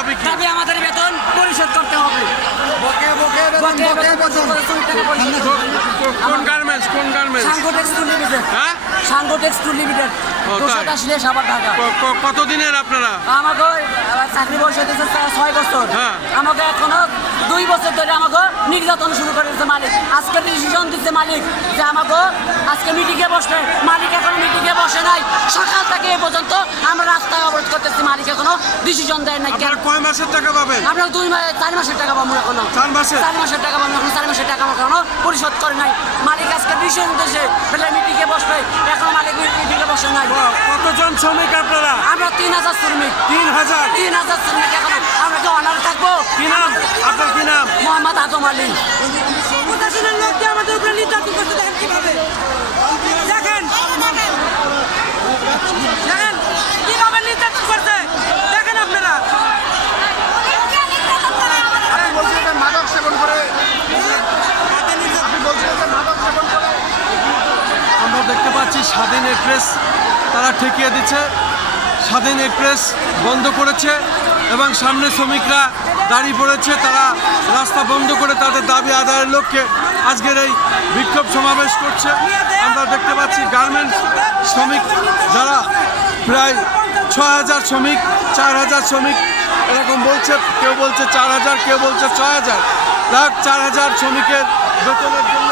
দাবি কি? দাবি আমাদের বেতন পরিশোধ করতে হবে। কোন গার্মেন্টস? সাঙ্গো textile limited. হ্যাঁ, সাঙ্গো টেক্সটাইল লিমিটেড, ও, তাই? 280 সাভার ঢাকা। কতদিনের আপনারা? আমাকে চাকরি বয়স হইতেছে 6 বছর। হ্যাঁ। আমাকে এখনো 2 বছর ধরে আমাকে নির্যাতন শুরু করেছে মালিক। আজকে ডিসিশন দিচ্ছে মালিক যে আমাকে আজকে মিটিংয়ে বসবে। মালিক এখনো মিটিংয়ে বসে নাই। সকাল থেকে এ পর্যন্ত আমরা রাস্তায় অবরোধ করতেছি, মালিক এখনো ডিসিশন দেয় নাই। আপনারা কয় মাসের টাকা পাবেন? আমরা 4 মাসের টাকা পাবো এখনো। 4 মাসে? 4 মাসের টাকা পাবো এখনো। 4 মাসের টাকা আমাকে এখনো পরিশোধ করে নাই। মালিক আজকে ডিসিশন দিয়েছে বেলা মিটিংয়ে বসবে, এখনো মালিক মিটিংয়ে বসে নাই। কতজন শ্রমিক আপনারা? আমরা 3000 শ্রমিক। 3000? 3000 শ্রমিক। এখন আমরা কি অনার থাকবো? কি নাম আপনার? কি নাম? মোহাম্মদ আদম আলী। প্রশাসনের লোককে আমাদের উপরে নির্যাতন করতে দেখেন কিভাবে, দেখেন দেখেন কিভাবে নির্যাতন করছে, দেখেন আপনারা। আপনি বলছিলেন যে মাদক সেবন করে, আপনি বলছিলেন যে মাদক সেবন করে। আমরা দেখতে পাচ্ছি স্বাধীন এক্সপ্রেস তারা ঠেকিয়ে দিচ্ছে, স্বাধীন এক্সপ্রেস বন্ধ করেছে এবং সামনে শ্রমিকরা দাঁড়িয়ে পড়েছে। তারা রাস্তা বন্ধ করে তাদের দাবি আদায়ের লক্ষ্যে আজকের এই বিক্ষোভ সমাবেশ করছে। আমরা দেখতে পাচ্ছি গার্মেন্টস শ্রমিক যারা প্রায় 6000 শ্রমিক, 4000 শ্রমিক এরকম বলছে, কেউ বলছে 4000, কেউ বলছে 6000, 4000 শ্রমিকের বেতনের জন্য